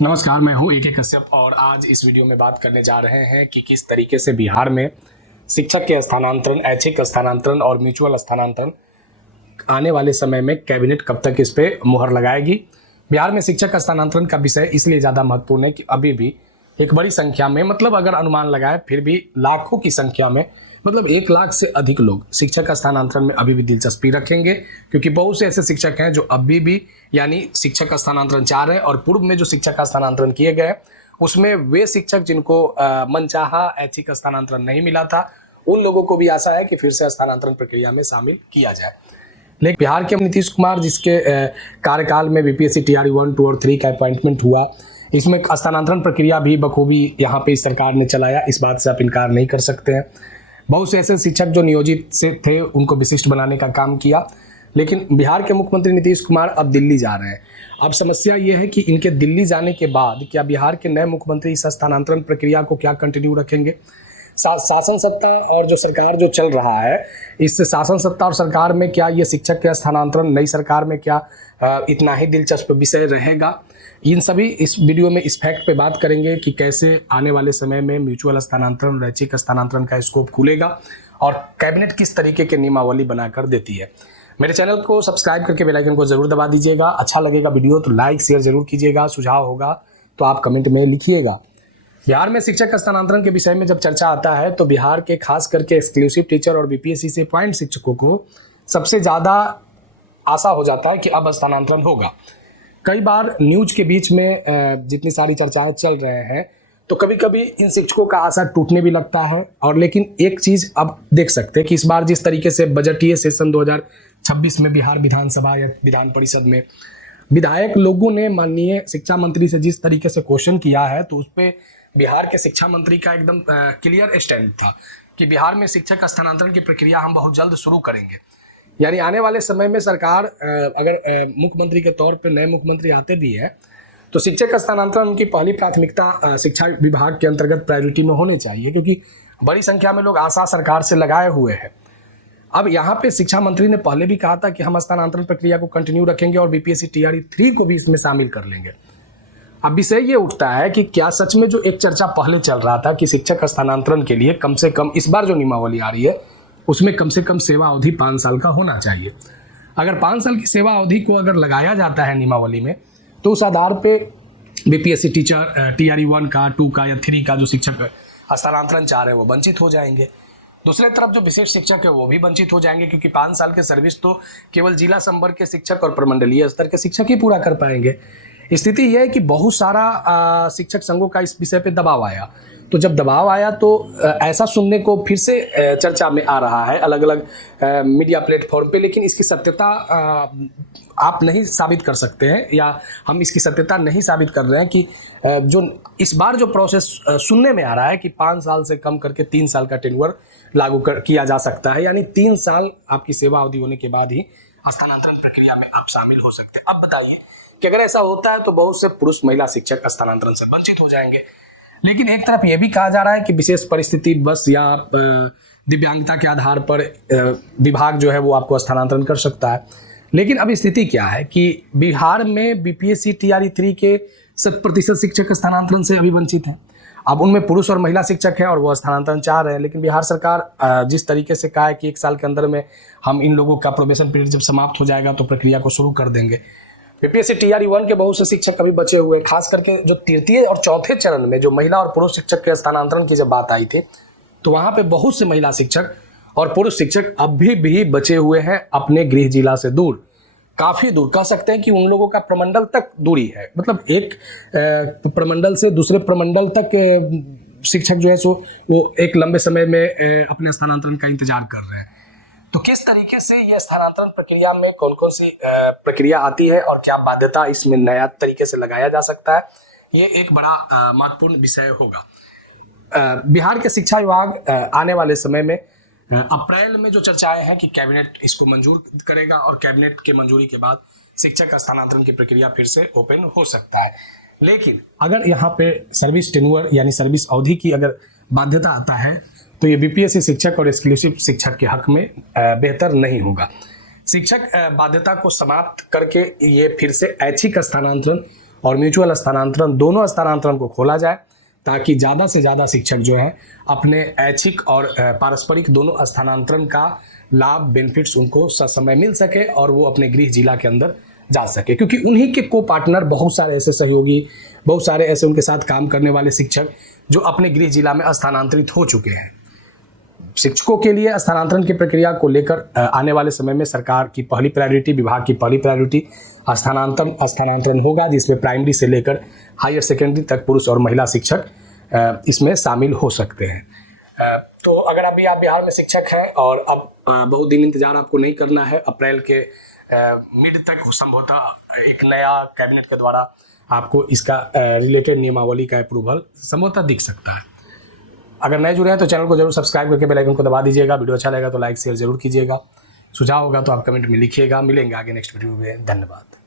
नमस्कार, मैं हूं AK कश्यप और आज इस वीडियो में बात करने जा रहे हैं कि किस तरीके से बिहार में शिक्षक के स्थानांतरण, ऐच्छिक स्थानांतरण और म्यूचुअल स्थानांतरण आने वाले समय में कैबिनेट कब तक इस पे मुहर लगाएगी। बिहार में शिक्षक स्थानांतरण का विषय इसलिए ज़्यादा महत्वपूर्ण है कि अभी भी एक बड़ी संख्या में, मतलब अगर अनुमान लगाए फिर भी लाखों की संख्या में, मतलब 1 लाख से अधिक लोग शिक्षक का स्थानांतरण में अभी भी दिलचस्पी रखेंगे, क्योंकि बहुत से ऐसे शिक्षक हैं जो अभी भी यानी शिक्षक का स्थानांतरण चाह रहे हैं और पूर्व में जो शिक्षक का स्थानांतरण किए गए उसमें वे शिक्षक जिनको मनचाहा ऐच्छिक स्थानांतरण नहीं मिला था, उन लोगों को भी आशा है कि फिर से स्थानांतरण प्रक्रिया में शामिल किया जाए। लेकिन बिहार के नीतीश कुमार, जिसके कार्यकाल में बीपीएससी टीआरई 1, 2 और 3 का अपॉइंटमेंट हुआ, इसमें स्थानांतरण प्रक्रिया भी बखूबी यहाँ पे इस सरकार ने चलाया, इस बात से आप इनकार नहीं कर सकते हैं। बहुत से ऐसे शिक्षक जो नियोजित से थे उनको विशिष्ट बनाने का काम किया, लेकिन बिहार के मुख्यमंत्री नीतीश कुमार अब दिल्ली जा रहे हैं। अब समस्या ये है कि इनके दिल्ली जाने के बाद क्या बिहार के नए मुख्यमंत्री इस स्थानांतरण प्रक्रिया को क्या कंटिन्यू रखेंगे। शासन सत्ता और जो सरकार जो चल रहा है, इस शासन सत्ता और सरकार में क्या ये शिक्षक के स्थानांतरण नई सरकार में क्या इतना ही दिलचस्प विषय रहेगा। इन सभी इस वीडियो में इस फैक्ट पे बात करेंगे कि कैसे आने वाले समय में म्यूचुअल स्थानांतरण, ऐच्छिक स्थानांतरण का स्कोप खुलेगा और कैबिनेट किस तरीके के नियमावली बनाकर देती है। मेरे चैनल को सब्सक्राइब करके बेल आइकन को जरूर दबा दीजिएगा। अच्छा लगेगा वीडियो तो लाइक शेयर जरूर कीजिएगा। सुझाव होगा तो आप कमेंट में लिखिएगा। बिहार में शिक्षक स्थानांतरण के विषय में जब चर्चा आता है तो बिहार के खास करके एक्सक्लूसिव टीचर और बीपीएससी से पॉइंट शिक्षकों को सबसे ज़्यादा आशा हो जाता है कि अब स्थानांतरण होगा। कई बार न्यूज के बीच में जितनी सारी चर्चाएं चल रहे हैं तो कभी कभी इन शिक्षकों का आशा टूटने भी लगता है। और लेकिन एक चीज़ अब देख सकते हैं कि इस बार जिस तरीके से बजटीय सेशन 2026 में बिहार विधानसभा या विधान परिषद में विधायक लोगों ने माननीय शिक्षा मंत्री से जिस तरीके से क्वेश्चन किया है, तो उस पर बिहार के शिक्षा मंत्री का एकदम क्लियर स्टैंड था कि बिहार में शिक्षक स्थानांतरण की प्रक्रिया हम बहुत जल्द शुरू करेंगे। यानी आने वाले समय में सरकार अगर मुख्यमंत्री के तौर पर नए मुख्यमंत्री आते भी है तो शिक्षक स्थानांतरण उनकी पहली प्राथमिकता शिक्षा विभाग के अंतर्गत प्रायोरिटी में होने चाहिए, क्योंकि बड़ी संख्या में लोग आशा सरकार से लगाए हुए हैं। अब यहाँ पे शिक्षा मंत्री ने पहले भी कहा था कि हम स्थानांतरण प्रक्रिया को कंटिन्यू रखेंगे और बीपीएससी टीआरई 3 को भी इसमें शामिल कर लेंगे। अब विषय ये उठता है कि क्या सच में जो एक चर्चा पहले चल रहा था कि शिक्षक स्थानांतरण के लिए कम से कम इस बार जो नियमावली आ रही है उसमें कम से कम सेवा अवधि 5 साल का होना चाहिए। अगर 5 साल की सेवा अवधि को अगर लगाया जाता है नियमावली में तो उस आधार पे बीपीएससी टीचर टीआरई 1 का, 2 का या 3 का जो शिक्षक स्थानांतरण चाह रहे हैं वो वंचित हो जाएंगे। दूसरे तरफ जो विशेष शिक्षक है वो भी वंचित हो जाएंगे, क्योंकि 5 साल के सर्विस तो केवल जिला संवर्ग के शिक्षक और प्रमंडलीय स्तर के शिक्षक ही पूरा कर पाएंगे। स्थिति यह है कि बहुत सारा शिक्षक संघों का इस विषय पे दबाव आया। तो जब दबाव आया तो ऐसा सुनने को फिर से चर्चा में आ रहा है अलग अलग मीडिया प्लेटफॉर्म पे, लेकिन इसकी सत्यता आप नहीं साबित कर सकते हैं, या हम इसकी सत्यता नहीं साबित कर रहे हैं कि जो इस बार जो प्रोसेस सुनने में आ रहा है कि 5 साल से कम करके 3 साल का टेन्योर लागू किया जा सकता है, यानी 3 साल आपकी सेवा अवधि होने के बाद ही स्थानांतरण प्रक्रिया में आप शामिल हो सकते हैं। अब बताइए कि अगर ऐसा होता है तो बहुत से पुरुष महिला शिक्षक स्थानांतरण से वंचित हो जाएंगे। लेकिन एक तरफ यह भी कहा जा रहा है कि विशेष परिस्थिति बस या दिव्यांगता के आधार पर विभाग जो है वो आपको स्थानांतरण कर सकता है। लेकिन अब स्थिति क्या है कि बिहार में बीपीएससी टीआरई 3 के 100% शिक्षक स्थानांतरण से अभी वंचित हैं। अब उनमें पुरुष और महिला शिक्षक हैं और वो स्थानांतरण चाह रहे हैं, लेकिन बिहार सरकार जिस तरीके से कहा है कि 1 साल के अंदर में हम इन लोगों का प्रोबेशन पीरियड जब समाप्त हो जाएगा तो प्रक्रिया को शुरू कर देंगे। बीपीएससी टीआरई 1 के बहुत से शिक्षक अभी बचे हुए, खास करके जो 3य और 4थे चरण में जो महिला और पुरुष शिक्षक के स्थानांतरण की जब बात आई थी तो वहां पे बहुत से महिला शिक्षक और पुरुष शिक्षक अभी भी बचे हुए हैं अपने गृह जिला से दूर, काफी दूर। कह सकते हैं कि उन लोगों का प्रमंडल तक दूरी है, मतलब एक प्रमंडल से दूसरे प्रमंडल तक शिक्षक जो है सो वो एक लंबे समय में अपने स्थानांतरण का इंतजार कर रहे हैं। तो किस तरीके से यह स्थानांतरण प्रक्रिया में कौन कौन सी प्रक्रिया आती है और क्या बाध्यता इसमें नया तरीके से लगाया जा सकता है, ये एक बड़ा महत्वपूर्ण विषय होगा। बिहार के शिक्षा विभाग आने वाले समय में अप्रैल में जो चर्चाएं हैं कि कैबिनेट इसको मंजूर करेगा और कैबिनेट के मंजूरी के बाद शिक्षक स्थानांतरण की प्रक्रिया फिर से ओपन हो सकता है। लेकिन अगर यहाँ पे सर्विस टेन्योर यानी सर्विस अवधि की अगर बाध्यता आता है तो ये बीपीएससी शिक्षक और एक्सक्लूसिव शिक्षक के हक में बेहतर नहीं होगा। शिक्षक बाध्यता को समाप्त करके ये फिर से ऐच्छिक स्थानांतरण और म्यूचुअल स्थानांतरण, दोनों स्थानांतरण को खोला जाए ताकि ज़्यादा से ज़्यादा शिक्षक जो हैं अपने ऐच्छिक और पारस्परिक दोनों स्थानांतरण का लाभ, बेनिफिट्स उनको ससमय मिल सके और वो अपने गृह जिला के अंदर जा सके, क्योंकि उन्हीं के को पार्टनर बहुत सारे ऐसे सहयोगी, बहुत सारे ऐसे उनके साथ काम करने वाले शिक्षक जो अपने गृह जिला में स्थानांतरित हो चुके हैं। शिक्षकों के लिए स्थानांतरण की प्रक्रिया को लेकर आने वाले समय में सरकार की पहली प्रायोरिटी, विभाग की पहली प्रायोरिटी स्थानांतरण होगा, जिसमें प्राइमरी से लेकर हायर सेकेंडरी तक पुरुष और महिला शिक्षक इसमें शामिल हो सकते हैं। तो अगर अभी आप बिहार में शिक्षक हैं और अब बहुत दिन इंतजार आपको नहीं करना है, अप्रैल के मिड तक संभवतः एक नया कैबिनेट के द्वारा आपको इसका रिलेटेड नियमावली का अप्रूवल संभवतः दिख सकता है। अगर नए जुड़े हैं तो चैनल को जरूर सब्सक्राइब करके बेल आइकन को दबा दीजिएगा। वीडियो अच्छा लगेगा तो लाइक शेयर जरूर कीजिएगा। सुझाव होगा तो आप कमेंट में लिखिएगा। मिलेंगे आगे नेक्स्ट वीडियो में। धन्यवाद।